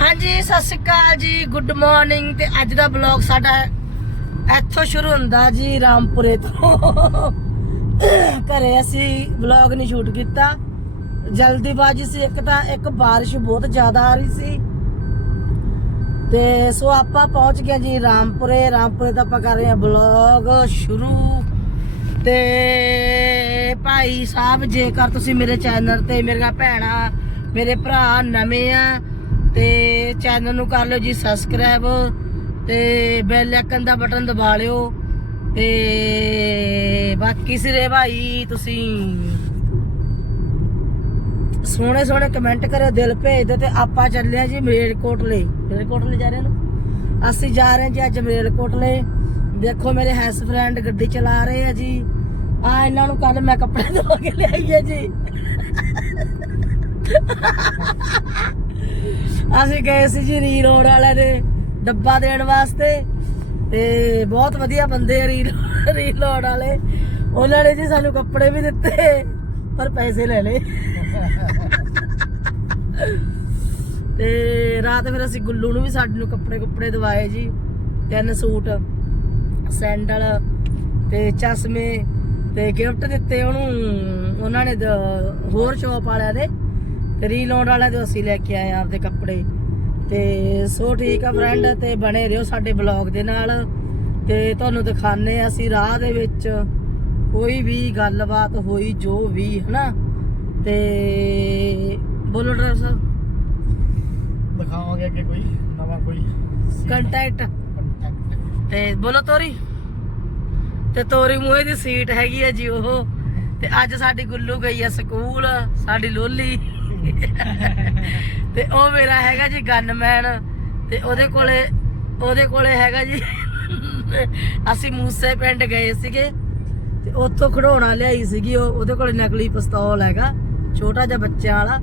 ਹਾਂਜੀ, ਸਤਿ ਸ਼੍ਰੀ ਅਕਾਲ ਜੀ। ਗੁੱਡ ਮਾਰਨਿੰਗ ਤੇ ਅੱਜ ਦਾ ਬਲੌਗ ਸਾਡਾ ਇੱਥੋਂ ਸ਼ੁਰੂ ਹੁੰਦਾ ਜੀ ਰਾਮਪੁਰੇ ਤੋਂ। ਘਰੇ ਅਸੀਂ ਬਲੌਗ ਨਹੀਂ ਸ਼ੂਟ ਕੀਤਾ। ਜਲਦੀਬਾਜ਼ੀ ਸੀ, ਇੱਕ ਤਾਂ ਇੱਕ ਬਾਰਿਸ਼ ਬਹੁਤ ਜ਼ਿਆਦਾ ਆ ਰਹੀ ਸੀ। ਤੇ ਸੋ ਆਪਾਂ ਪਹੁੰਚ ਗਏ ਜੀ ਰਾਮਪੁਰੇ। ਰਾਮਪੁਰੇ ਤੋਂ ਆਪਾਂ ਕਰ ਰਹੇ ਹਾਂ ਬਲੌਗ ਸ਼ੁਰੂ। ਤੇ ਭਾਈ ਸਾਹਿਬ, ਜੇਕਰ ਤੁਸੀਂ ਮੇਰੇ ਚੈਨਲ ਤੇ ਮੇਰੀਆਂ ਭੈਣਾਂ, ਮੇਰੇ ਭਰਾ ਨਵੇਂ ਆ ਤੇ ਚੈਨਲ ਨੂੰ ਕਰ ਲਿਓ ਜੀ ਸਬਸਕ੍ਰਾਈਬ ਤੇ ਬੈਲ ਆਈਕਨ ਦਾ ਬਟਨ ਦਬਾ ਲਿਓ ਤੇ ਬਾਕੀ ਸਿਰੇ ਭਾਈ ਤੁਸੀਂ ਸੋਹਣੇ ਸੋਹਣੇ ਕਮੈਂਟ ਕਰਿਓ, ਦਿਲ ਭੇਜ ਦਿਓ ਤੇ ਆਪਾਂ ਚੱਲੇ ਆ ਜੀ ਮਰੇਲਕੋਟਲੇ ਮਰੇਲਕੋਟਲੇ ਜਾ ਰਹੇ ਨੂੰ? ਅਸੀਂ ਜਾ ਰਹੇ ਜੀ ਅੱਜ ਮਰੇਲਕੋਟਲੇ ਦੇਖੋ ਮੇਰੇ ਹੈਸ ਫਰੈਂਡ ਗੱਡੀ ਚਲਾ ਰਹੇ ਆ ਜੀ। ਆ ਇਹਨਾਂ ਨੂੰ ਕੱਲ ਮੈਂ ਕੱਪੜੇ ਧੋ ਕੇ ਲਿਆਈ ਆ ਜੀ। ਅਸੀਂ ਗਏ ਸੀ ਜੀ ਰੀ ਰੋਡ ਵਾਲਿਆਂ ਦੇ ਡੱਬਾ ਦੇਣ ਵਾਸਤੇ ਤੇ ਬਹੁਤ ਵਧੀਆ ਬੰਦੇ ਆ ਰੀ ਰੀ ਰੋਡ ਵਾਲੇ। ਉਹਨਾਂ ਨੇ ਜੀ ਸਾਨੂੰ ਕੱਪੜੇ ਵੀ ਦਿੱਤੇ ਪਰ ਪੈਸੇ ਲੈ ਲਏ। ਤੇ ਰਾਤ ਫਿਰ ਅਸੀਂ ਗੁੱਲੂ ਨੂੰ ਵੀ ਸਾਡੇ ਨੂੰ ਕੱਪੜੇ ਕੁੱਪੜੇ ਦਵਾਏ ਜੀ। ਤਿੰਨ ਸੂਟ ਸੈਂਡਲ ਤੇ ਚਸ਼ਮੇ ਤੇ ਗਿਫਟ ਦਿੱਤੇ ਉਹਨੂੰ ਉਹਨਾਂ ਨੇ ਹੋਰ ਸ਼ੋਪ ਵਾਲਿਆਂ ਦੇ। ਰੀਲੋਡ ਵਾਲਿਆਂ ਦੇ ਅਸੀਂ ਲੈ ਕੇ ਆਏ ਆਪਦੇ ਕੱਪੜੇ। ਤੇ ਸੋ ਠੀਕ ਆ ਫਰੈਂਡ ਤੇ ਬਣੇ ਰਹੋ ਸਾਡੇ ਬਲੌਗ ਦੇ ਨਾਲ। ਤੇ ਤੁਹਾਨੂੰ ਦਿਖਾਣੇ ਆ ਅਸੀਂ ਰਾਹ ਦੇ ਵਿੱਚ ਕੋਈ ਵੀ ਗੱਲਬਾਤ ਹੋਈ ਜੋ ਵੀ ਹਨਾ? ਤੇ ਬੋਲੋ ਡਰਾਈਵਰ ਸਾਹਿਬ। ਦਿਖਾਵਾਂਗੇ ਅੱਗੇ ਕੋਈ ਨਵਾਂ ਕੋਈ ਕੰਟੈਕਟ ਕੰਟੈਕਟ ਤੇ ਬੋਲੋ ਤੋਰੀ। ਤੇ ਤੋਰੀ ਮੂਹੇ ਦੀ ਸੀਟ ਹੈਗੀ ਆ ਜੀ ਉਹ। ਤੇ ਅੱਜ ਸਾਡੀ ਗੁੱਲੂ ਗਈ ਆ ਸਕੂਲ ਸਾਡੀ ਲੋਲੀ। ਤੇ ਉਹ ਮੇਰਾ ਹੈਗਾ ਜੀ ਗਨਮੈਨ ਤੇ ਉਹਦੇ ਕੋਲੇ ਉਹਦੇ ਕੋਲੇ ਹੈਗਾ ਜੀ ਅਸੀਂ ਮੂਸੇ ਪਿੰਡ ਗਏ ਸੀਗੇ ਤੇ ਉੱਥੋਂ ਖੜਾਉਣਾ ਲਿਆਈ ਸੀਗੀ ਉਹ, ਉਹਦੇ ਕੋਲੇ ਨਕਲੀ ਪਿਸਤੌਲ ਹੈਗਾ, ਛੋਟਾ ਜਿਹਾ ਬੱਚਿਆਂ ਵਾਲਾ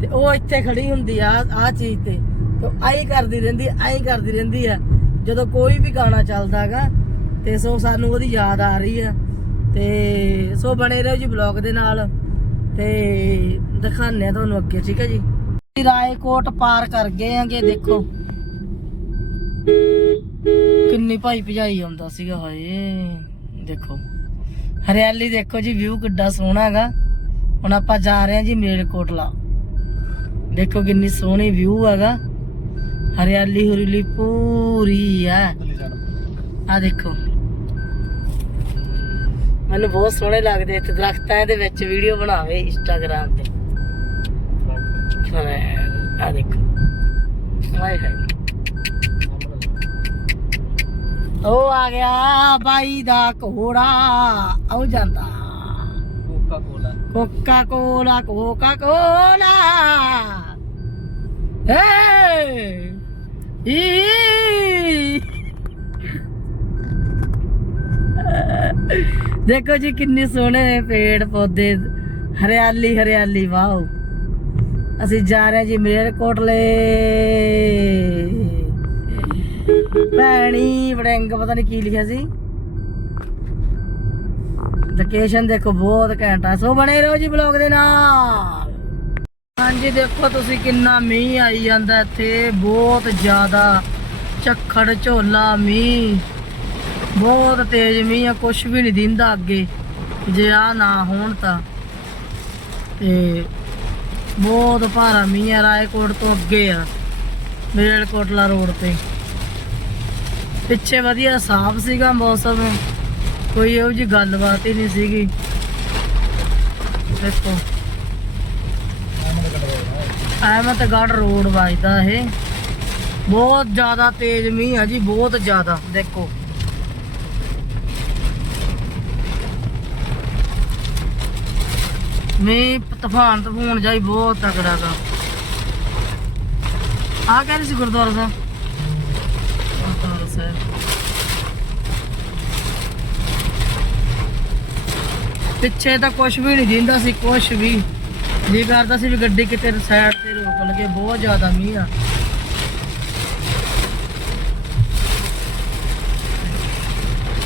ਤੇ ਉਹ ਇੱਥੇ ਖੜੀ ਹੁੰਦੀ ਆ ਆ ਚੀਜ਼ ਤੇ ਤੇ ਆਈ ਕਰਦੀ ਰਹਿੰਦੀ, ਆਈ ਕਰਦੀ ਰਹਿੰਦੀ ਆ। ਜਦੋਂ ਕੋਈ ਵੀ ਗਾਣਾ ਚੱਲਦਾ ਹੈਗਾ ਤੇ ਸੋ ਸਾਨੂੰ ਉਹਦੀ ਯਾਦ ਆ ਰਹੀ ਆ ਤੇ ਸੋ ਬਣੇ ਰਹੋ ਜੀ ਬਲੌਗ ਦੇ ਨਾਲ। ਤੇ ਦਿਖਾਉਂਦੇ ਆ ਤੁਹਾਨੂੰ ਅੱਗੇ ਠੀਕ ਹੈ ਜੀ? ਰਾਏਕੋਟ ਪਾਰ ਕਰ ਗਏ ਆਂਗੇ ਦੇਖੋ। ਕਿੰਨੀ ਭਾਈ ਭਜਾਈ ਆਉਂਦਾ ਸੀਗਾ ਹਾਏ ਦੇਖੋ। ਹਰਿਆਲੀ ਦੇਖੋ ਜੀ ਵਿਊ ਕਿੱਡਾ ਸੋਹਣਾ ਹੈਗਾ। ਹੁਣ ਆਪਾਂ ਜਾ ਰਹੇ ਹਾਂ ਜੀ ਮੇਲਕੋਟਲਾ। ਦੇਖੋ ਕਿੰਨੀ ਸੋਹਣੀ ਵਿਊ ਹੈਗਾ। ਹਰਿਆਲੀ ਹੁਰਲੀ ਪੂਰੀ ਆ ਆ ਦੇਖੋ। ਮੈਨੂੰ ਬਹੁਤ ਸੋਹਣੇ ਲੱਗਦੇ ਇੱਥੇ ਦਰਖਤਾਂ ਦੇ ਵਿੱਚ ਵੀਡੀਓ ਬਣਾਵੇ ਇੰਸਟਾਗ੍ਰਾਮ ਤੇ। ਆ ਦੇਖੋ। ਹਾਏ ਹਾਏ। ਉਹ ਆ ਗਿਆ ਬਾਈ ਦਾ ਘੋੜਾ ਆਉ ਜਾਂਦਾ। ਕੋਕਾ ਕੋਲਾ ਕੋਕਾ ਕੋਲਾ ਕੋਕਾ ਕੋਲਾ ਏ ਈ ਦੇਖੋ ਜੀ ਕਿੰਨੇ ਸੋਹਣੇ ਪੇੜ ਪੌਦੇ, ਹਰਿਆਲੀ ਹਰਿਆਲੀ, ਵਾਓ। ਅਸੀਂ ਜਾ ਰਹੇ ਹਾਂ ਜੀ ਮਲੇਰਕੋਟਲੇ। ਭੈਣੀ, ਵੜਿੰਗ, ਪਤਾ ਨਹੀਂ ਕੀ ਲਿਖਿਆ ਸੀ। ਲੋਕੇਸ਼ਨ ਦੇਖੋ, ਬਹੁਤ ਘੈਂਟ ਸੋ ਬਣੇ ਰਹੋ ਜੀ ਬਲੌਗ ਦੇ ਨਾਲ। ਹਾਂਜੀ, ਦੇਖੋ ਤੁਸੀਂ ਕਿੰਨਾ ਮੀਂਹ ਆਈ ਜਾਂਦਾ ਇੱਥੇ। ਬਹੁਤ ਜ਼ਿਆਦਾ ਝੱਖੜ ਝੋਲਾ ਮੀਂਹ। ਬਹੁਤ ਤੇਜ਼ ਮੀਂਹ ਆ ਕੁਝ ਵੀ ਨਹੀਂ ਦਿੰਦਾ ਅੱਗੇ। ਜੇ ਆ ਨਾ ਹੋਣ ਤਾਂ। ਤੇ ਬਹੁਤ ਭਾਰਾ ਮੀਂਹ ਆ, ਰਾਏਕੋਟ ਤੋਂ ਅੱਗੇ ਆ ਮੇਲਕੋਟਲਾ ਰੋਡ ਤੇ। ਪਿੱਛੇ ਵਧੀਆ ਸਾਫ਼ ਸੀਗਾ ਮੌਸਮ। ਕੋਈ ਇਹੋ ਜੀ ਗੱਲਬਾਤ ਹੀ ਨਹੀਂ ਸੀਗੀ। ਦੇਖੋ। ਅਹਿਮਦਗੜ੍ਹ ਰੋਡ ਵੱਜਦਾ ਇਹ। ਬਹੁਤ ਜ਼ਿਆਦਾ ਤੇਜ਼ ਮੀਂਹ ਆ ਜੀ, ਬਹੁਤ ਜ਼ਿਆਦਾ। ਦੇਖੋ। ਮੀਂਹ ਤੂਫਾਨ ਤੂਫਾਨ ਜਾਈ ਬਹੁਤ ਤਕੜਾ ਦਾ ਆ ਕਹਿੰਦੇ ਸੀ ਗੁਰਦੁਆਰਾ ਸਾਹਿਬ। ਗੁਰਦੁਆਰਾ ਸਾਹਿਬ। ਪਿੱਛੇ ਤਾਂ ਕੁਝ ਵੀ ਨਹੀਂ ਦਿੰਦਾ ਸੀ ਕੁਝ ਵੀ। ਜੀ ਕਰਦਾ ਸੀ ਵੀ ਗੱਡੀ ਕਿਤੇ ਸਾਈਡ ਤੇ ਰੋਕ ਲਗੇ ਬਹੁਤ ਜ਼ਿਆਦਾ ਮੀਂਹ ਆ।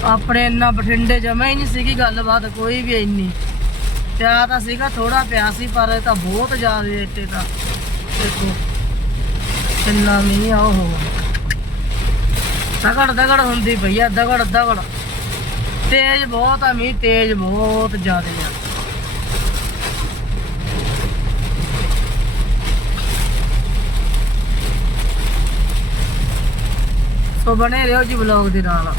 ਆਪਣੇ ਇੰਨਾ ਬਠਿੰਡੇ ਜਮਾ ਹੀ ਨਹੀਂ ਸੀਗੀ ਗੱਲਬਾਤ, ਕੋਈ ਵੀ ਇੰਨੀ। ਪਿਆ ਤਾਂ ਸੀਗਾ ਥੋੜਾ ਪਿਆ ਸੀ, ਪਰ ਇਹ ਤਾਂ ਬਹੁਤ ਜ਼ਿਆਦਾ ਇੱਥੇ ਤਾਂ ਦੇਖੋ ਕਿੰਨਾ ਮੀਂਹ ਆ ਉਹ। ਦਗੜ ਦਗੜ ਹੁੰਦੀ ਪਈ ਆ ਦਗੜ ਦਗੜ ਤੇਜ਼ ਬਹੁਤ ਆ ਮੀਂਹ, ਤੇਜ਼ ਬਹੁਤ ਜ਼ਿਆਦਾ ਆ। ਸੋ ਬਣੇ ਰਹੋ ਜੀ ਵਲੌਗ ਦੇ ਨਾਲ।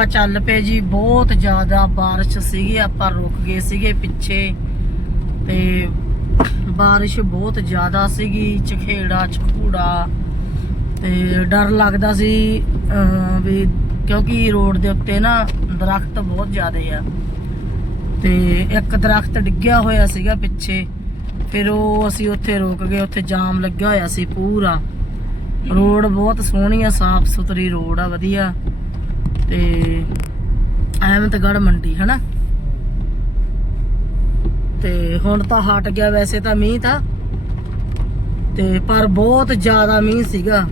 ਆਪਾਂ ਚੱਲ ਪਏ ਜੀ, ਬਹੁਤ ਜ਼ਿਆਦਾ ਬਾਰਿਸ਼ ਸੀਗੀ, ਆਪਾਂ ਰੁਕ ਗਏ ਸੀਗੇ ਪਿੱਛੇ। ਤੇ ਬਾਰਿਸ਼ ਬਹੁਤ ਜ਼ਿਆਦਾ ਸੀਗੀ, ਚਖੇੜਾ, ਚਖੂੜਾ। ਤੇ ਡਰ ਲੱਗਦਾ ਸੀ ਵੀ ਕਿਉਂਕਿ ਰੋਡ ਦੇ ਉੱਤੇ ਨਾ ਦਰਖਤ ਬਹੁਤ ਜ਼ਿਆਦੇ ਆ। ਤੇ ਇੱਕ ਦਰਖਤ ਡਿੱਗਿਆ ਹੋਇਆ ਸੀਗਾ ਪਿੱਛੇ। ਫਿਰ ਉਹ ਅਸੀਂ ਉੱਥੇ ਰੁਕ ਗਏ, ਉੱਥੇ ਜਾਮ ਲੱਗਿਆ ਹੋਇਆ ਸੀ ਪੂਰਾ। ਰੋਡ ਬਹੁਤ ਸੋਹਣੀ ਆ ਸਾਫ਼ ਸੁਥਰੀ ਰੋਡ ਆ, ਵਧੀਆ। ਤੇ ਅਹਿਮਦਗੜ ਮੰਡੀ, ਹਨਾ? ਤੇ ਹੁਣ ਤਾਂ ਹਟ ਗਿਆ ਵੈਸੇ ਤਾਂ ਮੀਂਹ ਤਾਂ। ਤੇ ਪਰ ਬਹੁਤ ਜ਼ਿਆਦਾ ਮੀਂਹ ਸੀਗਾ।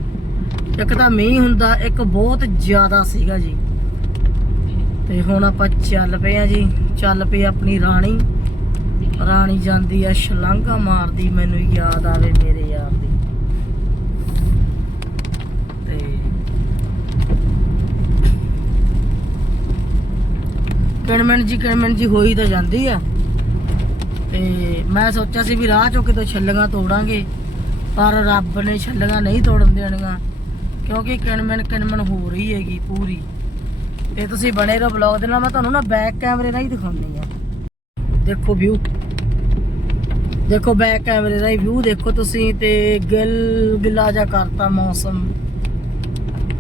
ਇੱਕ ਤਾਂ ਮੀਂਹ ਹੁੰਦਾ, ਇੱਕ ਬਹੁਤ ਜ਼ਿਆਦਾ ਸੀਗਾ ਜੀ। ਤੇ ਹੁਣ ਆਪਾਂ ਚੱਲ ਪਏ ਆ ਜੀ, ਚੱਲ ਪਈ ਆਪਣੀ ਰਾਣੀ। ਰਾਣੀ ਜਾਂਦੀ ਆ ਛਲਾਂਗਾ ਮਾਰਦੀ, ਮੈਨੂੰ ਯਾਦ ਆਵੇ ਮੇਰੇ ਯਾਰ ਦੀ ਤੇ ਕਿਣਮਣ ਜੀ ਕਿਣਮਣ ਜੀ ਹੋਈ ਤਾਂ ਜਾਂਦੀ ਆ। ਤੇ ਮੈਂ ਸੋਚਿਆ ਸੀ ਵੀ ਰਾਹ ਚੋਂ ਕਿਤੋਂ ਛੱਲੀਆਂ ਤੋੜਾਂਗੇ, ਪਰ ਰੱਬ ਨੇ ਛੱਲੀਆਂ ਨਹੀਂ ਤੋੜਨ ਦੇਣੀਆਂ, ਕਿਉਂਕਿ ਕਿਣਮਣ ਕਿਣਮਣ ਹੋ ਰਹੀ ਹੈਗੀ ਪੂਰੀ। ਤੇ ਤੁਸੀਂ ਬਣੇ ਰਹੋ ਬਲੌਗ ਦੇ ਨਾਲ, ਮੈਂ ਤੁਹਾਨੂੰ ਨਾ ਬੈਕ ਕੈਮਰੇ ਨਾਲ ਹੀ ਦਿਖਾਉਣੀ ਆ। ਦੇਖੋ ਵਿਊ ਦੇਖੋ ਬੈਕ ਕੈਮਰੇ ਦਾ ਵਿਊ ਦੇਖੋ ਤੁਸੀਂ, ਤੇ ਗਿੱਲ ਗਿੱਲਾ ਜਾ ਕਰਤਾ ਮੌਸਮ।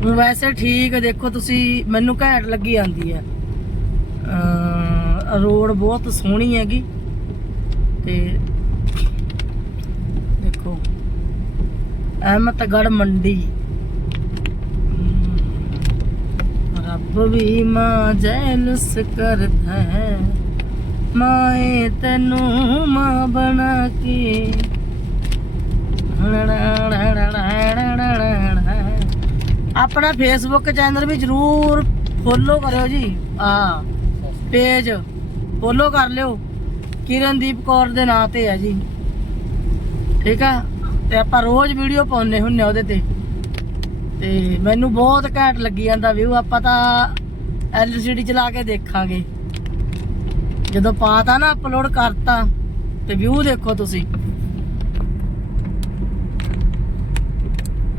ਵੈਸੇ ਠੀਕ ਦੇਖੋ ਤੁਸੀਂ, ਮੈਨੂੰ ਘੈਂਟ ਲੱਗੀ ਜਾਂਦੀ ਹੈ ਰੋਡ ਬਹੁਤ ਸੋਹਣੀ ਹੈਗੀ। ਤੇ ਦੇਖੋ ਅਹਿਮਦਗੜ ਮੰਡੀ। ਰੱਬ ਵੀ ਮਾਂ ਜੈਲਸ ਕਰਦਾ ਹੈ। ਮਾਏ ਤੈਨੂੰ ਮਾਂ ਬਣਾ ਕੇ। ਆਪਣਾ ਫੇਸਬੁੱਕ ਚੈਨਲ ਵੀ ਜਰੂਰ ਫੋਲੋ ਕਰਿਓ ਜੀ। ਆ ਪੇਜ ਫੋਲੋ ਕਰ ਲਿਓ। ਕਿਰਨਦੀਪ ਕੌਰ ਦੇ ਨਾਂ ਤੇ ਹੈ ਜੀ। ਠੀਕ ਆ? ਤੇ ਆਪਾਂ ਰੋਜ਼ ਵੀਡੀਓ ਪਾਉਂਦੇ ਹੁੰਨੇ ਉਹਦੇ ਤੇ। ਤੇ ਮੈਨੂੰ ਬਹੁਤ ਘੈਂਟ ਲੱਗੀ ਜਾਂਦਾ ਵਿਊ ਆਪਾਂ ਤਾਂ ਐਲਸੀਡੀ ਚਲਾ ਕੇ ਦੇਖਾਂਗੇ। ਜਦੋਂ ਪਾਤਾ ਨਾ ਅਪਲੋਡ ਕਰਤਾ, ਤੇ ਵਿਊ ਦੇਖੋ ਤੁਸੀਂ।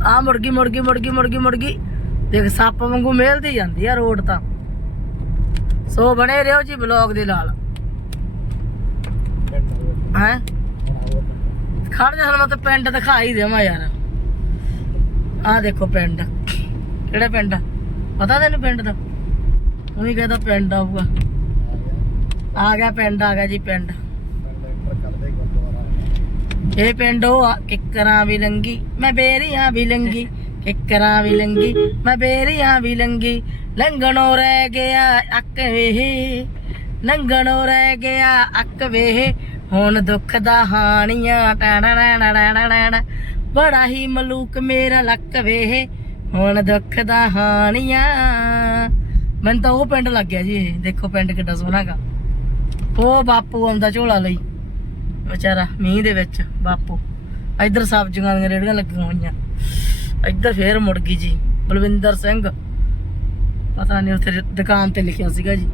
ਆ ਮੁਰਗੀ ਮੁਰਗੀ ਮੁਰਗੀ ਮੁਰਗੀ ਮੁਰਗੀ। ਦੇਖ, ਸੱਪ ਵਾਂਗੂ ਮੇਲਦੀ ਜਾਂਦੀ ਆ ਰੋਡ ਤਾਂ। ਸੋ ਬਣੇ ਰਹੋ ਜੀ ਬਲੌਗ ਦੇ ਨਾਲ। ਹੈ? ਖੜ ਜਾ ਹੁਣ ਮੈਂ ਪਿੰਡ ਦਿਖਾਈ ਦੇਵਾਂ ਯਾਰ। ਆ ਦੇਖੋ ਪਿੰਡ। ਕਿਹੜਾ ਪਿੰਡ? ਪਤਾ ਤੈਨੂੰ ਪਿੰਡ ਦਾ? ਉਹੀ ਕਹਿੰਦਾ ਪਿੰਡ ਆਊਗਾ। ਆ ਗਿਆ ਪਿੰਡ, ਆ ਗਿਆ ਜੀ ਪਿੰਡ। ਇਹ ਪਿੰਡ ਉਹ ਆ, ਕਿੱਕਰਾਂ ਵੀ ਲੰਗੀ ਮੈਂ ਬੇਰੀਆਂ ਵੀ ਲੰਗੀ ਕਿੱਕਰਾਂ ਵੀ ਲੰਗੀ ਮੈਂ ਬੇਰੀਆਂ ਵੀ ਲੰਗੀ ਲੰਘਣੋਂ ਰਹਿ ਗਿਆ ਅੱਕ ਵੇਹੇ ਲੰਘਣੋਂ ਰਹਿ ਗਿਆ ਅੱਕ ਵੇਹ। ਹੁਣ ਦੁੱਖ ਦਾ ਹਾਣੀਆਂ, ਟਾਣਾ ਬੜਾ ਹੀ ਮਲੂਕ ਮੇਰਾ ਲੱਕ ਵੇਹ। ਹੁਣ ਦੁੱਖ ਦਾ ਹਾਣੀਆਂ। ਮੈਨੂੰ ਤਾਂ ਉਹ ਪਿੰਡ ਲੱਗ ਗਿਆ ਜੀ ਇਹ। ਦੇਖੋ ਪਿੰਡ ਕਿੱਡਾ ਸੋਹਣਾ ਗਾ। ਉਹ ਬਾਪੂ ਆਉਂਦਾ ਝੋਲਾ ਲਈ। ਵਿਚਾਰਾ ਮੀਂਹ ਦੇ ਵਿੱਚ, ਬਾਪੂ। ਇੱਧਰ ਸਬਜ਼ੀਆਂ ਦੀਆਂ ਰੇੜੀਆਂ ਲੱਗੀਆਂ ਹੋਈਆਂ। ਇੱਧਰ ਫੇਰ ਮੁੜ ਗਈ ਜੀ, ਬਲਵਿੰਦਰ ਸਿੰਘ। ਪਤਾ ਨਹੀਂ ਉੱਥੇ ਦੁਕਾਨ ਤੇ ਲਿਖਿਆ ਸੀਗਾ ਜੀ।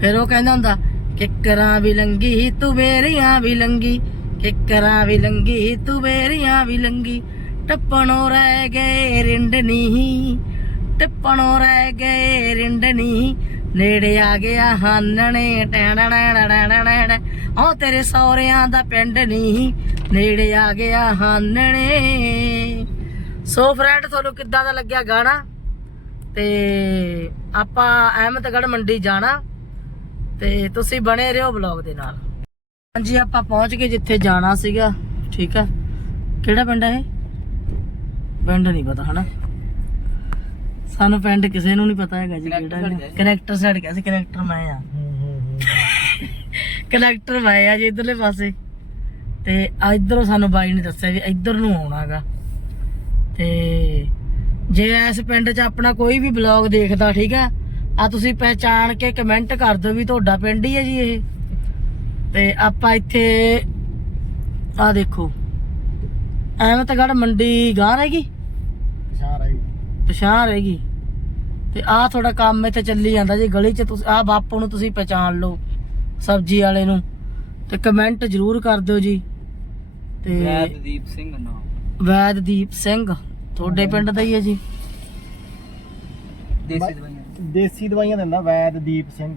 ਫਿਰ ਉਹ ਕਹਿੰਦਾ ਹੁੰਦਾ, ਕਿੱਕਰਾਂ ਵੀ ਲੰਗੀ, ਤੂੰ ਮੇਰੀਆਂ ਵੀ ਲੰਗੀ, ਕਿੱਕਰਾਂ ਵੀ ਲੰਗੀ, ਤੂੰ ਮੇਰੀਆਂ ਵੀ ਲੰਗੀ। ਟੱਪਣੋਂ ਰਹਿ ਗਏ ਰਿੰਡਨੀ ਟੱਪਣੋਂ ਰਹਿ ਗਏ ਰਿੰਡਨੀ ਨੇੜੇ ਆ ਗਿਆ ਹਾਨਣੇ ਟੈਣਣਣਣਣਣ ਉਹ ਤੇਰੇ ਸੌਰਿਆਂ ਦਾ ਪਿੰਡ ਨਹੀਂ ਨੇੜੇ ਆ ਗਿਆ ਹਾਨਣੇ। ਸੋ ਫਰੈਂਡ ਤੁਹਾਨੂੰ ਕਿੱਦਾਂ ਦਾ ਲੱਗਿਆ ਗਾਣਾ? ਤੇ ਆਪਾਂ ਅਹਿਮਦਗੜ ਮੰਡੀ ਜਾਣਾ। ਤੇ ਤੁਸੀਂ ਬਣੇ ਰਹੋ ਬਲੌਗ ਦੇ ਨਾਲ। ਹਾਂਜੀ ਆਪਾਂ ਪਹੁੰਚ ਗਏ ਜਿੱਥੇ ਜਾਣਾ ਸੀਗਾ। ਠੀਕ ਆ। ਕਿਹੜਾ ਪਿੰਡ ਹੈ ਇਹ? ਪਿੰਡ ਨਹੀਂ ਪਤਾ ਹਨਾ? ਸਾਨੂੰ ਪਿੰਡ ਕਿਸੇ ਨੂੰ ਨਹੀਂ ਪਤਾ ਹੈਗਾ ਜੀ ਕਿਹੜਾ ਕਨੈਕਟਰ ਛੱਡ ਗਿਆ ਸੀ ਕਨੈਕਟਰ ਮੈਂ ਆ। ਕਨੈਕਟਰ ਮੈਂ ਆ ਜੀ ਇਧਰਲੇ ਪਾਸੇ। ਤੇ ਇਧਰੋਂ ਸਾਨੂੰ ਬਾਈ ਨੇ ਦੱਸਿਆ ਵੀ ਇੱਧਰ ਨੂੰ ਆਉਣਾਗਾ ਤੇ ਜੇ ਇਸ ਪਿੰਡ 'ਚ ਆਪਣਾ ਕੋਈ ਵੀ ਬਲੌਗ ਦੇਖਦਾ ਠੀਕ ਆ ਆ ਤੁਸੀਂ ਪਹਿਚਾਣ ਕੇ ਕਮੈਂਟ ਕਰ ਦਿਓ ਵੀ ਤੁਹਾਡਾ ਪਿੰਡ ਹੀ ਹੈ ਜੀ ਇਹ। ਤੇ ਆਪਾਂ ਇੱਥੇ ਆ ਦੇਖੋ ਅਹਿਮਦਗੜ੍ਹ ਮੰਡੀ ਗਾਂ ਰਹੇਗੀ ਪਛਾਣ ਰਹੀ ਪਛਾਣ ਰਹੇਗੀ ਤੇ ਆਹ ਥੋੜਾ ਕੰਮ ਇੱਥੇ ਚੱਲੀ ਜਾਂਦਾ ਜੀ ਗਲੀ 'ਚ ਤੁਸੀਂ ਆਹ ਬਾਪੂ ਨੂੰ ਤੁਸੀਂ ਪਛਾਣ ਲਓ ਸਬਜ਼ੀ ਵਾਲੇ ਨੂੰ। ਤੇ ਕਮੈਂਟ ਜ਼ਰੂਰ ਕਰ ਦਿਓ ਜੀ। ਤੇ ਵੈਦਦੀਪ ਸਿੰਘ ਨਾਮ। ਵੈਦਦੀਪ ਸਿੰਘ ਤੁਹਾਡੇ ਪਿੰਡ ਦਾ ਹੀ ਹੈ ਜੀ। ਦੇਸੀ ਦਵਾਈਆਂ। ਦੇਸੀ ਦਵਾਈਆਂ ਦਿੰਦਾ ਵੈਦਦੀਪ ਸਿੰਘ।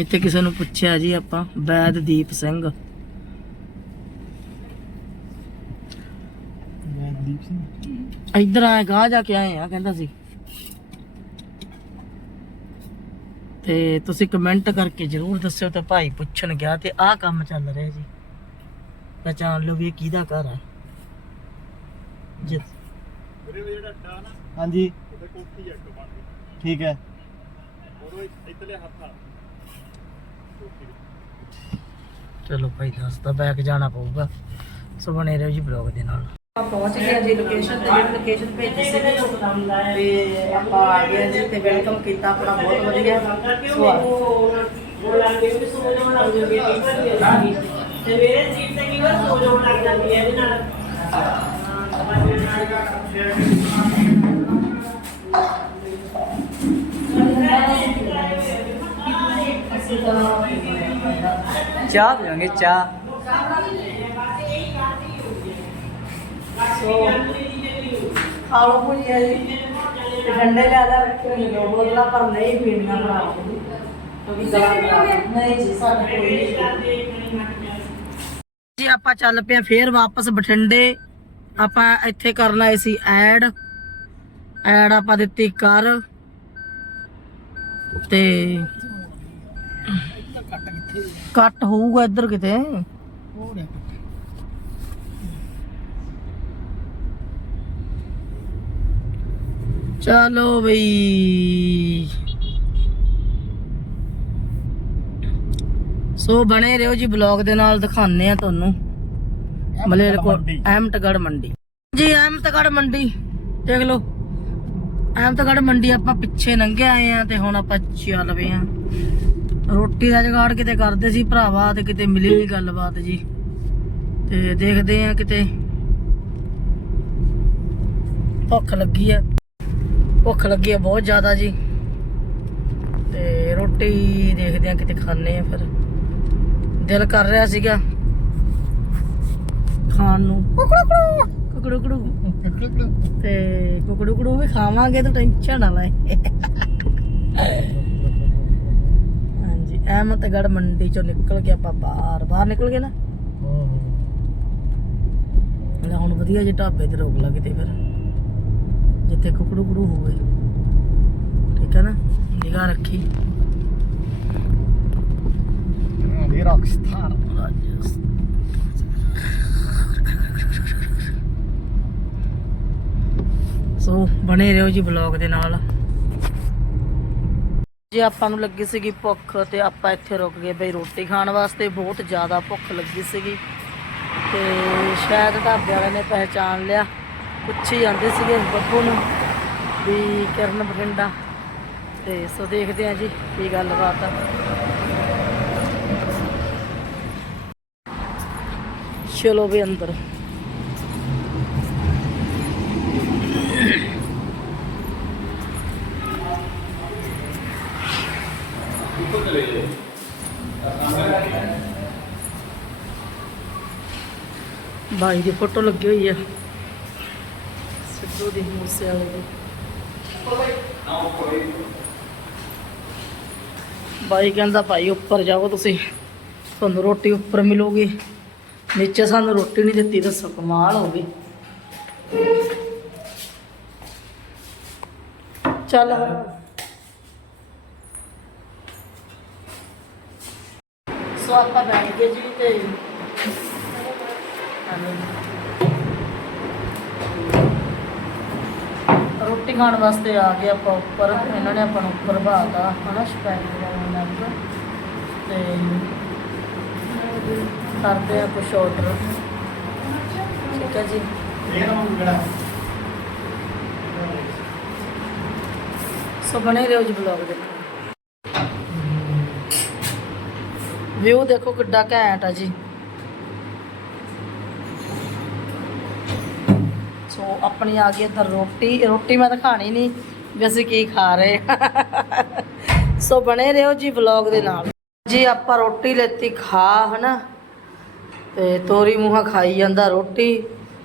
ਇੱਥੇ ਕਿਸੇ ਨੂੰ ਪੁੱਛਿਆ ਜੀ ਆਪਾਂ ਵੈਦਦੀਪ ਸਿੰਘ। ਵੈਦਦੀਪ ਸਿੰਘ। ਇੱਧਰ ਆਏ ਗਾਹ ਜਾ ਕੇ ਆਏ ਆ ਕਹਿੰਦਾ ਸੀ। ਤੇ ਤੁਸੀਂ ਕਮੈਂਟ ਕਰਕੇ ਜਰੂਰ ਦੱਸਿਓ ਤੇ ਭਾਈ ਪੁੱਛਣ ਗਿਆ ਤੇ ਆਹ ਕੰਮ ਚੱਲ ਰਿਹਾ ਜੀ। ਪਹਿਚਾਣ ਲਓ ਵੀ ਇਹ ਕਿਹਦਾ ਘਰ ਹੈ ਜੀ ਹਾਂਜੀ। ਠੀਕ ਹੈ। ਚਲੋ ਭਾਈ ਦੱਸਦਾ ਬੈਕ ਜਾਣਾ ਪਊਗਾ। ਸੋ ਬਣੇ ਰਹੋ ਜੀ ਬਲੌਗ ਦੇ ਨਾਲ। ਆਪਾਂ ਪਹੁੰਚ ਗਏ ਜੀ ਲੋਕੇਸ਼ਨ ਤੇ ਜਿਹੜੀ ਲੋਕੇਸ਼ਨ ਭੇਜੀ ਸੀ ਤੇ ਆਪਾਂ ਆ ਗਏ ਹਾਂ ਜੀ ਤੇ ਵੈਲਕਮ ਕੀਤਾ ਆਪਣਾ ਬਹੁਤ ਵਧੀਆ ਤੇ ਵੇਰੇ ਸੀਟ ਤੇ ਕੀ ਵਾਰ ਸੋ ਜਾਣ ਲੱਗ ਜਾਂਦੀ ਹੈ ਇਹਦੇ ਨਾਲ। ਚਾਹ ਪੀਵਾਂਗੇ ਚਾਹ। ਖਾਓ ਭੁਜੀਆ ਜੀ। ਠੰਡੇ ਲਿਆਦਾ ਰੱਖੇ ਹੋਏ ਨੇ ਦੋ ਬੋਤਲਾਂ ਪਰ ਨਹੀਂ ਪੀਣੀਆਂ ਬਣਾ ਕੇ ਕਿਉਂਕਿ ਗਲਾ ਖਰਾਬ ਹੈ। ਨਹੀਂ ਜੀ ਸਾਡੇ ਕੋਈ ਨਹੀਂ। ਜੀ ਆਪਾਂ ਚੱਲ ਪਿਆ ਫੇਰ ਵਾਪਸ ਬਠਿੰਡੇ, ਆਪਾਂ ਇੱਥੇ ਕਰਨ ਆਏ ਸੀ ਐਡ। ਐਡ ਆਪਾਂ ਦਿੱਤੀ ਕਰ। ਤੇ ਕੱਟ ਹੋਊਗਾ ਇੱਧਰ ਕਿਤੇ। ਚਲੋ ਬਈ। ਸੋ ਬਣੇ ਰਹੋ ਜੀ ਬਲੌਗ ਦੇ ਨਾਲ ਦਿਖਾਉਂਦੇ ਆ ਤੁਹਾਨੂੰ। ਮਲੇਰਕੋਟ ਮੰਡੀ। ਅਹਿਮਦਗੜ੍ਹ ਮੰਡੀ। ਜੀ ਅਹਿਮਦਗੜ੍ਹ ਮੰਡੀ ਦੇਖ ਲਓ। ਅਹਿਮਦਗੜ੍ਹ ਮੰਡੀ ਆਪਾਂ ਪਿੱਛੇ ਲੰਘੇ ਆਏ ਆ ਤੇ ਹੁਣ ਆਪਾਂ ਚੱਲ ਪਏ ਆ ਰੋਟੀ ਦਾ ਜੁਗਾੜ ਕਿਤੇ ਕਰਦੇ ਸੀ ਭਰਾਵਾ ਤੇ ਕਿਤੇ ਮਿਲੀ ਨਹੀਂ ਗੱਲਬਾਤ ਜੀ। ਤੇ ਦੇਖਦੇ ਆ ਕਿਤੇ ਭੁੱਖ ਲੱਗੀ ਆ। ਭੁੱਖ ਲੱਗੀ ਆ ਬਹੁਤ ਜ਼ਿਆਦਾ ਜੀ। ਤੇ ਰੋਟੀ ਦੇਖਦੇ ਆ ਕਿਤੇ ਖਾਣੇ ਆ ਫਿਰ। ਦਿਲ ਕਰ ਰਿਹਾ ਸੀਗਾ। ਖਾਣ ਨੂੰ। ਕੁਕੜੂ ਕੁਕੜੂ। ਤੇ ਕੁਕੜੂ ਕੁਕੜੂ ਵੀ ਖਾਵਾਂਗੇ, ਤੂੰ ਟੈਨਸ਼ਨ ਨਾ ਲੈ। ਹਾਂਜੀ, ਅਹਿਮਦਗੜ੍ਹ ਮੰਡੀ ਚੋਂ ਨਿਕਲ ਕੇ ਆਪਾਂ ਬਾਹਰ ਬਾਹਰ ਨਿਕਲ ਗਏ ਨਾ। ਲੈ ਹੁਣ ਵਧੀਆ ਜੇ ਢਾਬੇ ਤੇ ਰੋਕ ਲੱਗੇ ਤੇ ਫਿਰ। ਜਿੱਥੇ ਕੁਕੜੂ ਕੁਕੜੂ ਹੋਵੇ। ਠੀਕ ਹੈ ਨਾ? ਨਿਗਾਹ ਰੱਖੀ। ਇਹ ਸੋ ਬਣੇ ਰਹੋ ਜੀ ਬਲੌਗ ਦੇ ਨਾਲ। ਜੇ ਆਪਾਂ ਨੂੰ ਲੱਗੀ ਸੀਗੀ ਭੁੱਖ, ਤੇ ਆਪਾਂ ਇੱਥੇ ਰੁਕ ਗਏ ਬਈ ਰੋਟੀ ਖਾਣ ਵਾਸਤੇ। ਬਹੁਤ ਜ਼ਿਆਦਾ ਭੁੱਖ ਲੱਗੀ ਸੀਗੀ। ਤੇ ਸ਼ਾਇਦ ਢਾਬੇ ਵਾਲੇ ਨੇ ਪਹਿਚਾਨ ਲਿਆ। ਪੁੱਛੀ ਜਾਂਦੇ ਸੀਗੇ ਬੱਬੂ ਨੂੰ ਵੀ ਕਿਰਨ ਬਠਿੰਡਾ। ਤੇ ਸੋ ਦੇਖਦੇ ਆ ਜੀ ਕੀ ਗੱਲਬਾਤ ਆ। ਚਲੋ ਵੀ ਅੰਦਰ। ਬਾਈ ਦੀ ਫੋਟੋ ਲੱਗੀ ਹੋਈ ਆ। ਸਿੱਧੂ ਦੀ ਮੂਸੇ ਵਾਲੇ ਦੀ। ਬਾਈ ਕਹਿੰਦਾ, ਭਾਈ, ਉੱਪਰ ਜਾਓ ਤੁਸੀਂ। ਤੁਹਾਨੂੰ ਰੋਟੀ ਉੱਪਰ ਮਿਲੂਗੀ। ਨੀਚੇ ਸਾਨੂੰ ਰੋਟੀ ਨਹੀਂ ਦਿੱਤੀ ਦੱਸੋ ਕਮਾਲ ਹੋ ਗਈ। ਚੱਲ। ਸੋ ਆਪਾਂ ਬੈਠ ਗਏ ਜੀ ਤੇ ਰੋਟੀ ਖਾਣ ਵਾਸਤੇ ਆ ਗਏ ਆਪਾਂ ਉੱਪਰ। ਇਹਨਾਂ ਨੇ ਆਪਾਂ ਨੂੰ ਉੱਪਰ ਬਾਤਾ ਹਨਾ, ਸਪੈਸ਼ਲ। ਬਣਾਉਣਾ ਆਪਾਂ ਤੇ ਕਰਦੇ ਆ ਕੁਝ ਆਰਡਰ ਠੀਕ ਹੈ ਜੀ। ਸੋ ਬਣੇ ਰਹੋ ਜੀ ਬਲੌਗ ਦੇ ਵਿਊ ਦੇਖੋ ਕਿੱਡਾ ਘੈਂਟ ਆ ਜੀ। ਸੋ ਆਪਣੀ ਆ ਗਈ ਇੱਧਰ ਰੋਟੀ। ਰੋਟੀ ਮੈਂ ਤਾਂ ਖਾਣੀ ਨਹੀਂ ਵੀ ਅਸੀਂ ਕੀ ਖਾ ਰਹੇ। ਸੋ ਬਣੇ ਰਹੋ ਜੀ ਵਲੌਗ ਦੇ ਨਾਲ। ਜੀ ਆਪਾਂ ਰੋਟੀ ਲੈਤੀ ਖਾ ਹਨਾ? ਤੇ ਤੋਰੀ ਮੂੰਹਾਂ ਖਾਈ ਜਾਂਦਾ ਰੋਟੀ।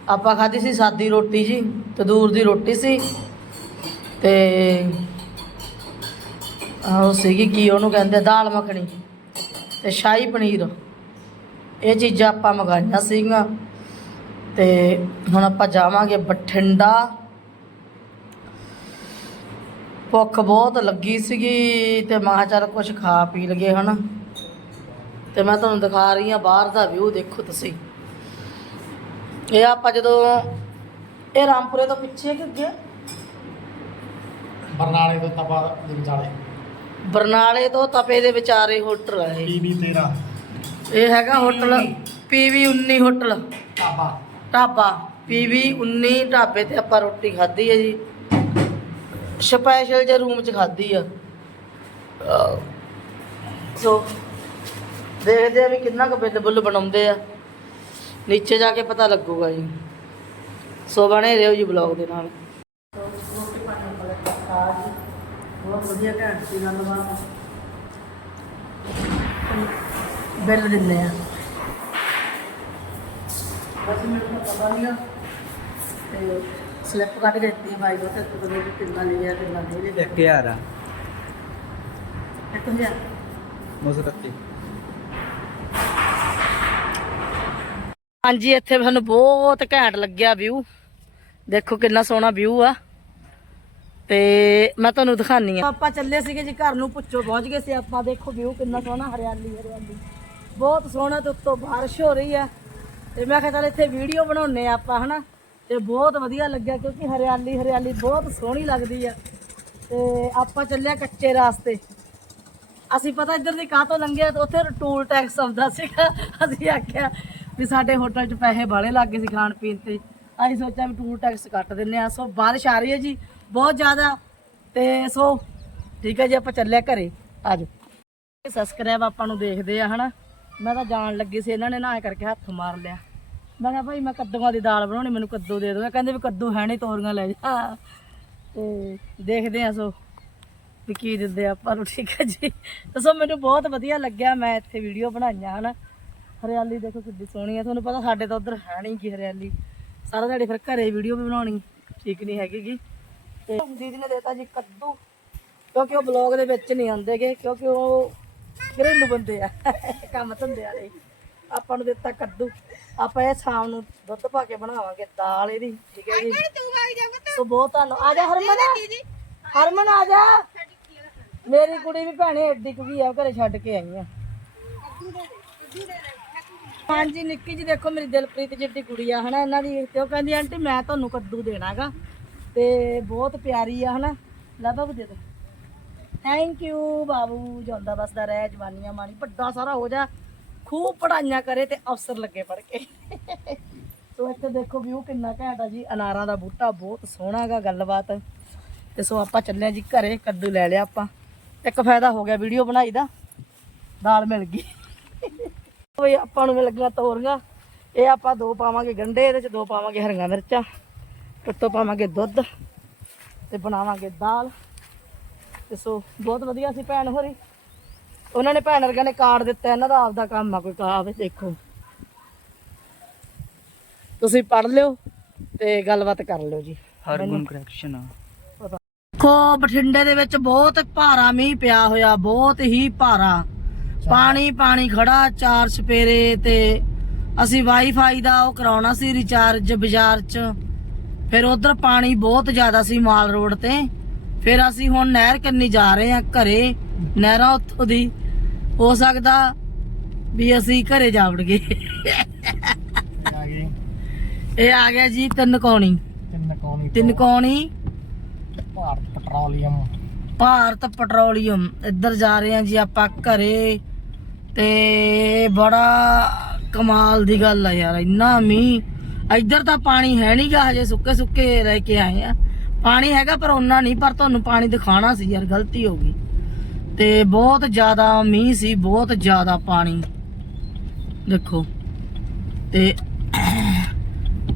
ਆਪਾਂ ਖਾਧੀ ਸੀ ਸਾਦੀ ਰੋਟੀ ਜੀ ਤੰਦੂਰ ਦੀ ਰੋਟੀ ਸੀ। ਤੇ ਉਹ ਸੀਗੀ, ਕੀ ਉਹਨੂੰ ਕਹਿੰਦੇ ਦਾਲ ਮੱਖਣੀ ਤੇ ਸ਼ਾਹੀ ਪਨੀਰ। ਇਹ ਚੀਜ਼ਾਂ ਆਪਾਂ ਮੰਗਾਈਆਂ ਸੀਗੀਆਂ। ਤੇ ਹੁਣ ਆਪਾਂ ਜਾਵਾਂਗੇ ਬਠਿੰਡਾ। ਭੁੱਖ ਬਹੁਤ ਲੱਗੀ ਸੀਗੀ ਤੇ ਮਾਂ ਕਿਹਾ ਚੱਲ ਕੁਝ ਖਾ ਪੀ ਲਈਏ ਹਨਾ। ਤੇ ਮੈਂ ਤੁਹਾਨੂੰ ਦਿਖਾ ਰਹੀ ਹਾਂ ਬਾਹਰ ਦਾ ਵਿਊ ਦੇਖੋ ਤੁਸੀਂ। ਇਹ ਆਪਾਂ ਜਦੋਂ ਇਹ ਰਾਮਪੁਰੇ ਤੋਂ ਪਿੱਛੇ ਕਿ ਅੱਗੇ? ਬਰਨਾਲੇ ਤੋਂ ਤਪਾ ਦੇ ਵਿਚਾਲੇ। ਬਰਨਾਲੇ ਤੋਂ ਤਪੇ ਦੇ ਵਿਚਾਰੇ ਹੋਟਲ ਹੈ ਇਹ। ਪੀਬੀ 13 ਇਹ ਹੈਗਾ ਹੋਟਲ ਪੀਵੀ 19 ਹੋਟਲ। ਟਾਬਾ ਢਾਬਾ ਪੀਵੀ 19 ਢਾਬੇ ਤੇ ਆਪਾਂ ਰੋਟੀ ਖਾਧੀ ਹੈ ਜੀ। ਸਪੈਸ਼ਲ ਜੇ ਰੂਮ 'ਚ ਖਾਧੀ ਆ। ਸੋ ਦੇਖਦੇ ਆ ਵੀ ਕਿੰਨਾ ਕੁ ਬਿੱਲ ਬੁੱਲ ਬਣਾਉਂਦੇ ਆ। ਨੀਚੇ ਜਾ ਕੇ ਪਤਾ ਲੱਗੂਗਾ ਜੀ। ਸੋ ਬਣੇ ਰਹੋ ਜੀ ਬਲੌਗ ਦੇ ਨਾਲ। ਰੋਟੀ ਪਾਣੀ ਵਾਲਾ ਖਾ ਜੀ ਬਹੁਤ ਵਧੀਆ ਘੈਂਟ ਸੀ ਗੱਲਬਾਤ ਬਿੱਲ ਦਿੰਦੇ ਆ। ਬਸ ਮੈਨੂੰ ਤਾਂ ਪਤਾ ਨਹੀਂ ਤੇ ਸਲਿੱਪ ਕੱਢ ਕੇ ਦਿੱਤੀ ਬਾਈ ਉਹ ਤੇ ਨਹੀਂ ਕਿੰਨਾ ਲਿਆ ਕਿੰਨਾ ਨਹੀਂ ਲਿਆ। ਇੱਕ ਹਜ਼ਾਰ ਆ। ਇੱਕ ਹਜ਼ਾਰ? ਹਾਂਜੀ, ਇੱਥੇ ਸਾਨੂੰ ਬਹੁਤ ਘੈਂਟ ਲੱਗਿਆ ਵਿਊ ਦੇਖੋ ਕਿੰਨਾ ਸੋਹਣਾ ਵਿਊ ਆ। ਤੇ ਮੈਂ ਤੁਹਾਨੂੰ ਦਿਖਾਨੀ ਆ। ਆਪਾਂ ਚੱਲੇ ਸੀਗੇ ਜੀ ਘਰ ਨੂੰ, ਪੁੱਛੋ ਪਹੁੰਚ ਗਏ ਸੀ ਆਪਾਂ। ਦੇਖੋ ਵਿਊ ਕਿੰਨਾ ਸੋਹਣਾ, ਹਰਿਆਲੀ ਹਰਿਆਲੀ। ਬਹੁਤ ਸੋਹਣਾ ਤੇ ਉੱਤੋਂ ਬਾਰਿਸ਼ ਹੋ ਰਹੀ ਆ। ਤੇ ਮੈਂ ਕਿਹਾ ਚੱਲ ਇੱਥੇ ਵੀਡੀਓ ਬਣਾਉਨੇ ਆ ਆਪਾਂ, ਹਨਾ? ਤੇ ਬਹੁਤ ਵਧੀਆ ਲੱਗਿਆ ਕਿਉਂਕਿ ਹਰਿਆਲੀ ਹਰਿਆਲੀ ਬਹੁਤ ਸੋਹਣੀ ਲੱਗਦੀ ਆ। ਤੇ ਆਪਾਂ ਚੱਲੇ ਆ ਕੱਚੇ ਰਾਸਤੇ। ਅਸੀਂ ਪਤਾ ਇੱਧਰ ਦੀ ਕਾਹ ਤੋਂ ਲੰਘਿਆ ਤੇ ਉੱਥੇ ਟੂਲ ਟੈਕਸ ਆਉਂਦਾ ਸੀਗਾ। ਅਸੀਂ ਆਖਿਆ ਵੀ ਸਾਡੇ ਹੋਟਲ 'ਚ ਪੈਸੇ ਬਾਲੇ ਲੱਗ ਗਏ ਸੀ ਖਾਣ ਪੀਣ ਤੇ। ਅਸੀਂ ਸੋਚਿਆ ਵੀ ਟੂਰ ਟੈਕਸ ਕੱਟ ਦਿੰਨੇ ਆ ਸੋ ਬਾਰਿਸ਼ ਆ ਰਹੀ ਹੈ ਜੀ, ਬਹੁਤ ਜ਼ਿਆਦਾ। ਤੇ ਸੋ ਠੀਕ ਹੈ ਜੀ, ਆਪਾਂ ਚੱਲਿਆ ਘਰੇ। ਆਜੋ। ਸਬਸਕ੍ਰਾਈਬ ਆਪਾਂ ਨੂੰ ਦੇਖਦੇ ਆ, ਹਨਾ। ਮੈਂ ਤਾਂ ਜਾਣ ਲੱਗੀ ਸੀ, ਇਹਨਾਂ ਨੇ ਨਾ ਕਰਕੇ ਹੱਥ ਮਾਰ ਲਿਆ। ਮੈਂ ਕਿਹਾ, ਭਾਈ, ਮੈਂ ਕੱਦੂਆਂ ਦੀ ਦਾਲ ਬਣਾਉਣੀ, ਮੈਨੂੰ ਕੱਦੂ ਦੇ ਦਿਓ। ਕਹਿੰਦੇ ਵੀ ਕੱਦੂ ਹੈ ਨਹੀਂ, ਤੋਰੀਆਂ ਲੈ ਜਾ। ਤੇ ਦੇਖਦੇ ਆ ਸੋ ਵੀ ਕੀ ਦਿੰਦੇ ਆ ਆਪਾਂ ਨੂੰ। ਠੀਕ ਹੈ ਜੀ। ਸੋ ਮੈਨੂੰ ਬਹੁਤ ਵਧੀਆ ਲੱਗਿਆ, ਮੈਂ ਇੱਥੇ ਵੀਡੀਓ ਬਣਾਈਆਂ, ਹਨਾ। ਹਰਿਆਲੀ ਦੇਖੋ ਕਿੱਡੀ ਸੋਹਣੀ ਹੈ ਤੁਹਾਨੂੰ ਪਤਾ ਸਾਡੇ ਤਾਂ ਉਧਰ ਹੈ ਨਹੀਂ ਗੀ ਹਰਿਆਲੀ। ਸਾਰਾ ਦਿਹਾੜੀ ਫਿਰ ਘਰੇ ਵੀਡੀਓ ਵੀ ਬਣਾਉਣੀ ਠੀਕ ਨਹੀਂ ਹੈਗੀ ਗੀ। ਤੇ ਦੀਦੀ ਨੇ ਦਿੱਤਾ ਜੀ ਕੱਦੂ ਕਿਉਂਕਿ ਉਹ ਬਲੌਗ ਦੇ ਵਿੱਚ ਨਹੀਂ ਆਉਂਦੇਗੇ ਕਿਉਂਕਿ ਉਹ ਘਰੇਲੂ ਬੰਦੇ ਆ ਕੰਮ ਧੰਦੇ ਵਾਲੇ। ਆਪਾਂ ਨੂੰ ਦਿੱਤਾ ਕੱਦੂ। ਆਪਾਂ ਇਹ ਸ਼ਾਮ ਨੂੰ ਦੁੱਧ ਪਾ ਕੇ ਬਣਾਵਾਂਗੇ ਦਾਲ ਇਹਦੀ ਠੀਕ ਹੈ ਜੀ। ਸੋ ਬਹੁਤ ਤੁਹਾਨੂੰ ਆ ਜਾ ਹਰਮਨ। ਹਰਮਨ ਆ ਜਾ। ਮੇਰੀ ਕੁੜੀ ਵੀ ਭੈਣੇ ਐਡੀ ਕੁ ਵੀ ਆ ਘਰੇ ਛੱਡ ਕੇ ਆਈ ਆ। ਹਾਂਜੀ, ਨਿੱਕੀ ਜੀ ਦੇਖੋ ਮੇਰੀ ਦਿਲਪ੍ਰੀਤ ਜਿੱਡੀ ਕੁੜੀ ਆ ਹਨਾ, ਇਹਨਾਂ ਦੀ ਤੇ ਉਹ ਕਹਿੰਦੀ, ਆਂਟੀ, ਮੈਂ ਤੁਹਾਨੂੰ ਕੱਦੂ ਦੇਣਾਗਾ ਤੇ ਬਹੁਤ ਪਿਆਰੀ ਆ ਹਨਾ, ਲੈ ਬਾਬੂ ਦੇ ਦੇ। ਥੈਂਕ ਯੂ ਬਾਬੂ ਜਾਂਦਾ ਬਸਦਾ ਰਹਿ, ਜਵਾਨੀਆਂ ਮਾਣੀ, ਵੱਡਾ ਸਾਰਾ ਹੋ ਜਾ। ਖੂਬ ਪੜਾਈਆਂ ਕਰੇ ਤੇ ਅਫਸਰ ਲੱਗੇ ਪੜ ਕੇ। ਸੋ ਇੱਥੇ ਦੇਖੋ ਵਿਊ ਕਿੰਨਾ ਘੈਂਟ ਆ ਜੀ, ਅਨਾਰਾਂ ਦਾ ਬੂਟਾ ਬਹੁਤ ਸੋਹਣਾ ਗਾ ਗੱਲਬਾਤ। ਤੇ ਸੋ ਆਪਾਂ ਚੱਲੇ ਜੀ ਘਰੇ, ਕੱਦੂ ਲੈ ਲਿਆ ਆਪਾਂ। ਇੱਕ ਫਾਇਦਾ ਹੋ ਗਿਆ ਵੀਡੀਓ ਬਣਾਈ ਦਾ, ਦਾਲ ਮਿਲ ਗਈ। ਓਏ ਆਪਾਂ ਨੂੰ ਮਿਲ ਗਿਆ ਤੋਰੀਆਂ। ਇਹ ਆਪਾਂ ਦੋ ਪਾਵਾਂਗੇ ਗੰਢੇ ਇਹਦੇ ਚ ਦੋ ਪਾਵਾਂਗੇ ਹਰੀਆਂ ਮਿਰਚਾਂ ਉੱਤੋਂ ਪਾਵਾਂਗੇ ਦੁੱਧ ਤੇ ਬਣਾਵਾਂਗੇ ਦਾਲ। ਤੇ ਸੋ ਬਹੁਤ ਵਧੀਆ ਸੀ ਭੈਣ ਹੋਰੀ। ਉਹਨਾਂ ਨੇ ਭੈਣ ਵਰਗਿਆਂ ਨੇ ਕਾਰਡ ਦਿੱਤਾ ਇਹਨਾਂ ਦਾ ਆਪਦਾ ਕੰਮ ਆ ਕੋਈ ਕਾਵੇ ਦੇਖੋ। ਤੁਸੀਂ ਪੜ੍ਹ ਲਿਓ ਤੇ ਗੱਲਬਾਤ ਕਰ ਲਿਓ ਜੀ। ਹਰਗੁਣ ਕਰੈਕਸ਼ਨ ਆ। ਦੇਖੋ ਬਠਿੰਡੇ ਦੇ ਵਿੱਚ ਬਹੁਤ ਭਾਰਾ ਮੀਂਹ ਪਿਆ ਹੋਇਆ ਬਹੁਤ ਹੀ ਭਾਰਾ। ਪਾਣੀ ਪਾਣੀ ਖੜਾ ਚਾਰ ਸਪੇਰੇ ਤੇ ਅਸੀਂ ਵਾਈਫਾਈ ਦਾ ਉਹ ਕਰਾਉਣਾ ਸੀ ਰਿਚਾਰਜ ਬਾਜ਼ਾਰ 'ਚ। ਫਿਰ ਉਧਰ ਪਾਣੀ ਬਹੁਤ ਜ਼ਿਆਦਾ ਸੀ ਮਾਲ ਰੋਡ ਤੇ। ਫਿਰ ਅਸੀਂ ਹੁਣ ਨਹਿਰ ਕੰਨੀ ਜਾ ਰਹੇ ਹਾਂ ਘਰੇ। ਨਹਿਰਾਂ ਉੱਥੋਂ ਦੀ। ਹੋ ਸਕਦਾ ਵੀ ਅਸੀਂ ਘਰੇ ਜਾਵੜਗੇ ਆ ਗਏ। ਇਹ ਆ ਗਿਆ ਜੀ ਤਿੰਨ ਕੌਣੀ। ਤਿੰਨ ਕੌਣੀ। ਭਾਰਤ ਪੈਟਰੋਲੀਅਮ। ਭਾਰਤ ਪੈਟਰੋਲੀਅਮ। ਇੱਧਰ ਜਾ ਰਹੇ ਹਾਂ ਜੀ ਆਪਾਂ ਘਰੇ। ਤੇ ਬੜਾ ਕਮਾਲ ਦੀ ਗੱਲ ਆ ਯਾਰ ਇੰਨਾ ਮੀਂਹ। ਇੱਧਰ ਤਾਂ ਪਾਣੀ ਹੈ ਨਹੀਂਗਾ ਹਜੇ ਸੁੱਕੇ ਸੁੱਕੇ ਰਹਿ ਕੇ ਆਏ ਆ। ਪਾਣੀ ਹੈਗਾ ਪਰ ਉਹਨਾਂ ਨਹੀਂ ਪਰ ਤੁਹਾਨੂੰ ਪਾਣੀ ਦਿਖਾਣਾ ਸੀ ਯਾਰ ਗਲਤੀ ਹੋ ਗਈ। ਤੇ ਬਹੁਤ ਜ਼ਿਆਦਾ ਮੀਂਹ ਸੀ ਬਹੁਤ ਜ਼ਿਆਦਾ ਪਾਣੀ। ਦੇਖੋ। ਤੇ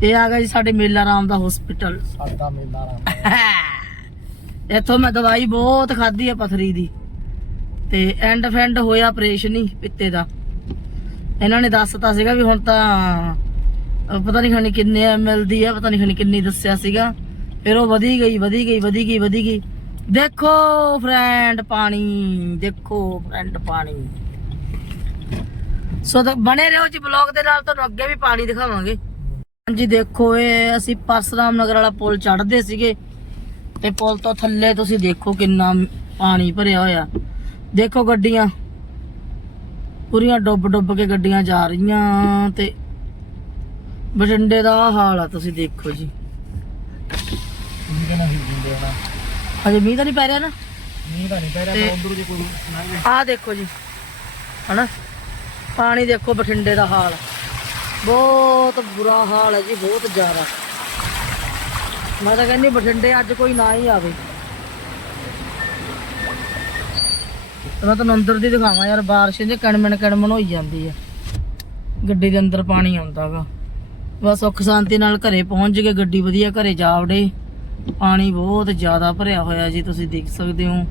ਇਹ ਆ ਗਿਆ ਜੀ ਸਾਡੇ ਮੇਲਾ ਰਾਮ ਦਾ ਹਸਪੀਟਲ ਸਾਡਾ ਮੇਲਾ ਰਾਮ ਇੱਥੋਂ ਮੈਂ ਦਵਾਈ ਬਹੁਤ ਖਾਧੀ ਹੈ ਪਥਰੀ ਦੀ। ਤੇ ਐਂਡ ਫੈਂਡ ਹੋਇਆ ਆਪਰੇਸ਼ਨ ਹੀ ਪਿੱਤੇ ਦਾ। ਇਹਨਾਂ ਨੇ ਦੱਸਤਾ ਸੀਗਾ ਵੀ ਹੁਣ ਤਾਂ ਪਤਾ ਨਹੀਂ ਖਣੀ ਕਿੰਨੇ ਐਮਐਲ ਦੀ ਹੈ ਪਤਾ ਨਹੀਂ ਖਣੀ ਕਿੰਨੀ ਦੱਸਿਆ ਸੀਗਾ। ਫਿਰ ਉਹ ਵਧੀ ਗਈ ਵਧੀ ਗਈ ਵਧੀ ਗਈ ਵਧੀ ਗਈ। ਦੇਖੋ ਫਰੈਂਡ ਪਾਣੀ, ਦੇਖੋ ਫਰੈਂਡ ਪਾਣੀ। ਸੋ ਤਾਂ ਬਣੇ ਰਹੋ ਜੀ ਬਲੌਗ ਦੇ ਨਾਲ, ਤੁਹਾਨੂੰ ਅੱਗੇ ਵੀ ਪਾਣੀ ਦਿਖਾਵਾਂਗੇ। ਹਾਂਜੀ, ਦੇਖੋ ਇਹ ਅਸੀਂ ਪਰਸਰਾਮ ਨਗਰ ਵਾਲਾ ਪੁਲ ਚੜ੍ਹਦੇ ਸੀਗੇ। ਤੇ ਪੁਲ ਤੋਂ ਥੱਲੇ ਤੁਸੀਂ ਦੇਖੋ ਕਿੰਨਾ ਪਾਣੀ ਭਰਿਆ ਹੋਇਆ। ਦੇਖੋ ਗੱਡੀਆਂ। ਪੂਰੀਆਂ ਡੁੱਬ ਡੁੱਬ ਕੇ ਗੱਡੀਆਂ ਜਾ ਰਹੀਆਂ ਤੇ ਬਠਿੰਡੇ ਦਾ ਹਾਲ ਆ ਤੁਸੀਂ ਦੇਖੋ ਜੀ। ਹਜੇ ਮੀਂਹ ਤਾਂ ਨਹੀਂ ਪੈ ਰਿਹਾ ਨਾ? ਨਹੀਂ ਤਾਂ ਨਹੀਂ ਪੈ ਰਿਹਾ ਉਧਰ ਜੇ ਕੋਈ ਆਹ ਦੇਖੋ ਜੀ ਹਨਾ? ਪਾਣੀ ਦੇਖੋ ਬਠਿੰਡੇ ਦਾ ਹਾਲ। ਬਹੁਤ ਬੁਰਾ ਹਾਲ ਹੈ ਜੀ ਬਹੁਤ ਜ਼ਿਆਦਾ। ਮੈਂ ਤਾਂ ਕਹਿੰਦੀ ਬਠਿੰਡੇ ਅੱਜ ਕੋਈ ਨਾ ਹੀ ਆਵੇ। ਤੇ ਮੈਂ ਤੁਹਾਨੂੰ ਅੰਦਰ ਦੀ ਦਿਖਾਵਾਂ ਯਾਰ, ਬਾਰਿਸ਼ ਜੇ ਕਣਮਣ ਕਣਮਣ ਹੋਈ ਜਾਂਦੀ ਹੈ ਗੱਡੀ ਦੇ ਅੰਦਰ ਪਾਣੀ ਆਉਂਦਾਗਾ ਬਸ ਸੁੱਖ ਸ਼ਾਂਤੀ ਨਾਲ ਘਰੇ ਪਹੁੰਚ ਗਏ, ਗੱਡੀ ਵਧੀਆ ਘਰੇ ਜਾ ਵੜੇ। ਪਾਣੀ ਬਹੁਤ ਜ਼ਿਆਦਾ ਭਰਿਆ ਹੋਇਆ ਜੀ, ਤੁਸੀਂ ਦੇਖ ਸਕਦੇ ਹੋ।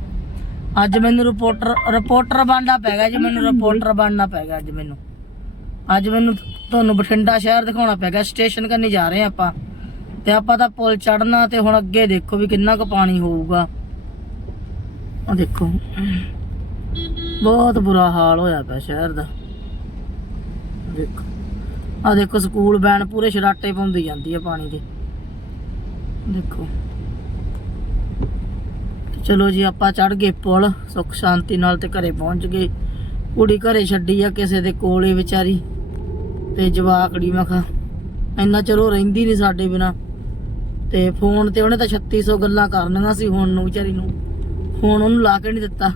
ਅੱਜ ਮੈਨੂੰ ਰਿਪੋਰਟਰ ਰਿਪੋਰਟਰ ਬਣਨਾ ਪੈ ਗਿਆ ਜੀ, ਮੈਨੂੰ ਰਿਪੋਰਟਰ ਬਣਨਾ ਪੈ ਗਿਆ ਅੱਜ ਮੈਨੂੰ। ਅੱਜ ਮੈਨੂੰ ਤੁਹਾਨੂੰ ਬਠਿੰਡਾ ਸ਼ਹਿਰ ਦਿਖਾਉਣਾ ਪੈ ਗਿਆ, ਸਟੇਸ਼ਨ ਕਰਨੀ ਜਾ ਰਹੇ ਆਪਾਂ। ਤੇ ਆਪਾਂ ਤਾਂ ਪੁਲ ਚੜਨਾ ਤੇ ਹੁਣ ਅੱਗੇ ਦੇਖੋ ਵੀ ਕਿੰਨਾ ਕੁ ਪਾਣੀ ਹੋਊਗਾ। ਆ ਦੇਖੋ। ਬਹੁਤ ਬੁਰਾ ਹਾਲ ਹੋਇਆ ਪਿਆ ਸ਼ਹਿਰ ਦਾ। ਦੇਖੋ ਆ ਦੇਖੋ ਸਕੂਲ ਵੈਨ ਪੂਰੇ ਛਰਾਟੇ ਪਾਉਂਦੀ ਜਾਂਦੀ ਹੈ ਪਾਣੀ ਦੇ। ਦੇਖੋ। ਚਲੋ ਜੀ, ਆਪਾਂ ਚੜ ਗਏ ਪੁਲ, ਸੁੱਖ ਸ਼ਾਂਤੀ ਨਾਲ ਤੇ ਘਰੇ ਪਹੁੰਚ ਗਏ। ਕੁੜੀ ਘਰੇ ਛੱਡੀ ਆ ਕਿਸੇ ਦੇ ਕੋਲੇ ਵਿਚਾਰੀ। ਤੇ ਜਵਾਕੜੀ ਮੈਂ ਕਿਹਾ, ਇੰਨਾ ਚਲੋ ਰਹਿੰਦੀ ਨਹੀਂ ਸਾਡੇ ਬਿਨਾ। ਤੇ ਫੋਨ ਤੇ ਉਹਨੇ ਤਾਂ 3600 ਗੱਲਾਂ ਕਰਨੀਆਂ ਸੀ ਹੁਣ ਨੂੰ ਵਿਚਾਰੀ ਨੂੰ। ਫੋਨ ਉਹਨੂੰ ਲਾ ਕੇ ਨਹੀਂ ਦਿੱਤਾ।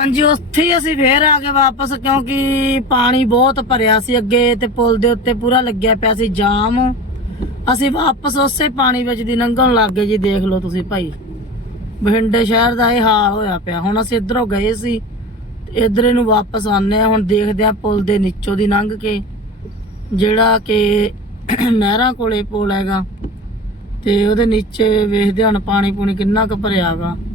ਹਾਂਜੀ, ਉੱਥੇ ਹੀ ਅਸੀਂ ਫੇਰ ਆ ਗਏ ਵਾਪਸ ਕਿਉਂਕਿ ਪਾਣੀ ਬਹੁਤ ਭਰਿਆ ਸੀ ਅੱਗੇ ਤੇ ਪੁਲ ਦੇ ਉੱਤੇ ਪੂਰਾ ਲੱਗਿਆ ਪਿਆ ਸੀ ਜਾਮ। ਅਸੀਂ ਵਾਪਸ ਉਸੇ ਪਾਣੀ ਵਿੱਚ ਦੀ ਲੰਘਣ ਲੱਗ ਗਏ ਜੀ, ਦੇਖ ਲਓ ਤੁਸੀਂ ਭਾਈ। ਬਠਿੰਡੇ ਸ਼ਹਿਰ ਦਾ ਇਹ ਹਾਲ ਹੋਇਆ ਪਿਆ। ਹੁਣ ਅਸੀਂ ਇਧਰੋਂ ਗਏ ਸੀ, ਤੇ ਇਧਰੇ ਨੂੰ ਵਾਪਸ ਆਨੇ ਆ ਹੁਣ ਦੇਖਦੇ ਆ ਪੁਲ ਦੇ ਨੀਚੋਂ ਦੀ ਲੰਘ ਕੇ ਜਿਹੜਾ ਕਿ ਨਹਿਰਾਂ ਕੋਲੇ ਪੁਲ ਹੈਗਾ, ਤੇ ਉਹਦੇ ਨੀਚੇ ਵੇਖਦੇ ਹੁਣ ਪਾਣੀ ਪੂਣੀ ਕਿੰਨਾ ਕੁ ਭਰਿਆਗਾ ਤੇ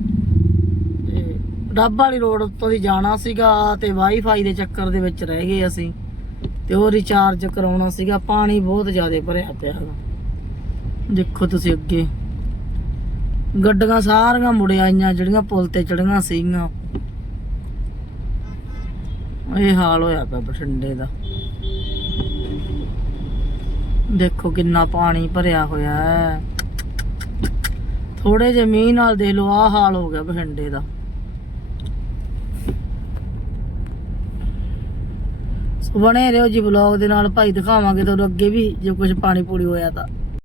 ਡੱਬ ਵਾਲੀ ਰੋਡ ਉੱਤੋਂ ਦੀ ਜਾਣਾ ਸੀਗਾ ਤੇ ਵਾਈਫਾਈ ਦੇ ਚੱਕਰ ਦੇ ਵਿੱਚ ਰਹਿ ਗਏ ਅਸੀਂ ਤੇ ਉਹ ਰਿਚਾਰਜ ਕਰਾਉਣਾ ਸੀਗਾ, ਪਾਣੀ ਬਹੁਤ ਜ਼ਿਆਦਾ ਭਰਿਆ ਪਿਆ ਹੈਗਾ। ਦੇਖੋ ਤੁਸੀਂ ਅੱਗੇ। ਗੱਡੀਆਂ ਸਾਰੀਆਂ ਮੁੜ ਆਈਆਂ, ਜਿਹੜੀਆਂ ਪੁਲ ਤੇ ਚੜੀਆਂ ਸੀਗੀਆਂ। ਇਹ ਹਾਲ ਹੋਇਆ ਪਿਆ ਬਠਿੰਡੇ ਦਾ। ਦੇਖੋ ਕਿੰਨਾ ਪਾਣੀ ਭਰਿਆ ਹੋਇਆ ਹੈ। ਥੋੜੇ ਜਿਹੇ ਮੀਂਹ ਨਾਲ ਦੇਖ ਲਓ, ਆਹ ਹਾਲ ਹੋ ਗਿਆ ਬਠਿੰਡੇ ਦਾ। ਬਣੇ ਰਹੋ ਜੀ ਬਲੌਗ ਦੇ ਨਾਲ। ਭਾਈ ਦਿਖਾਵਾਂਗੇ ਤੁਹਾਨੂੰ ਅੱਗੇ ਵੀ, ਜੇ ਕੁਝ ਪਾਣੀ ਪੂਰੀ ਹੋਇਆ ਤਾਂ।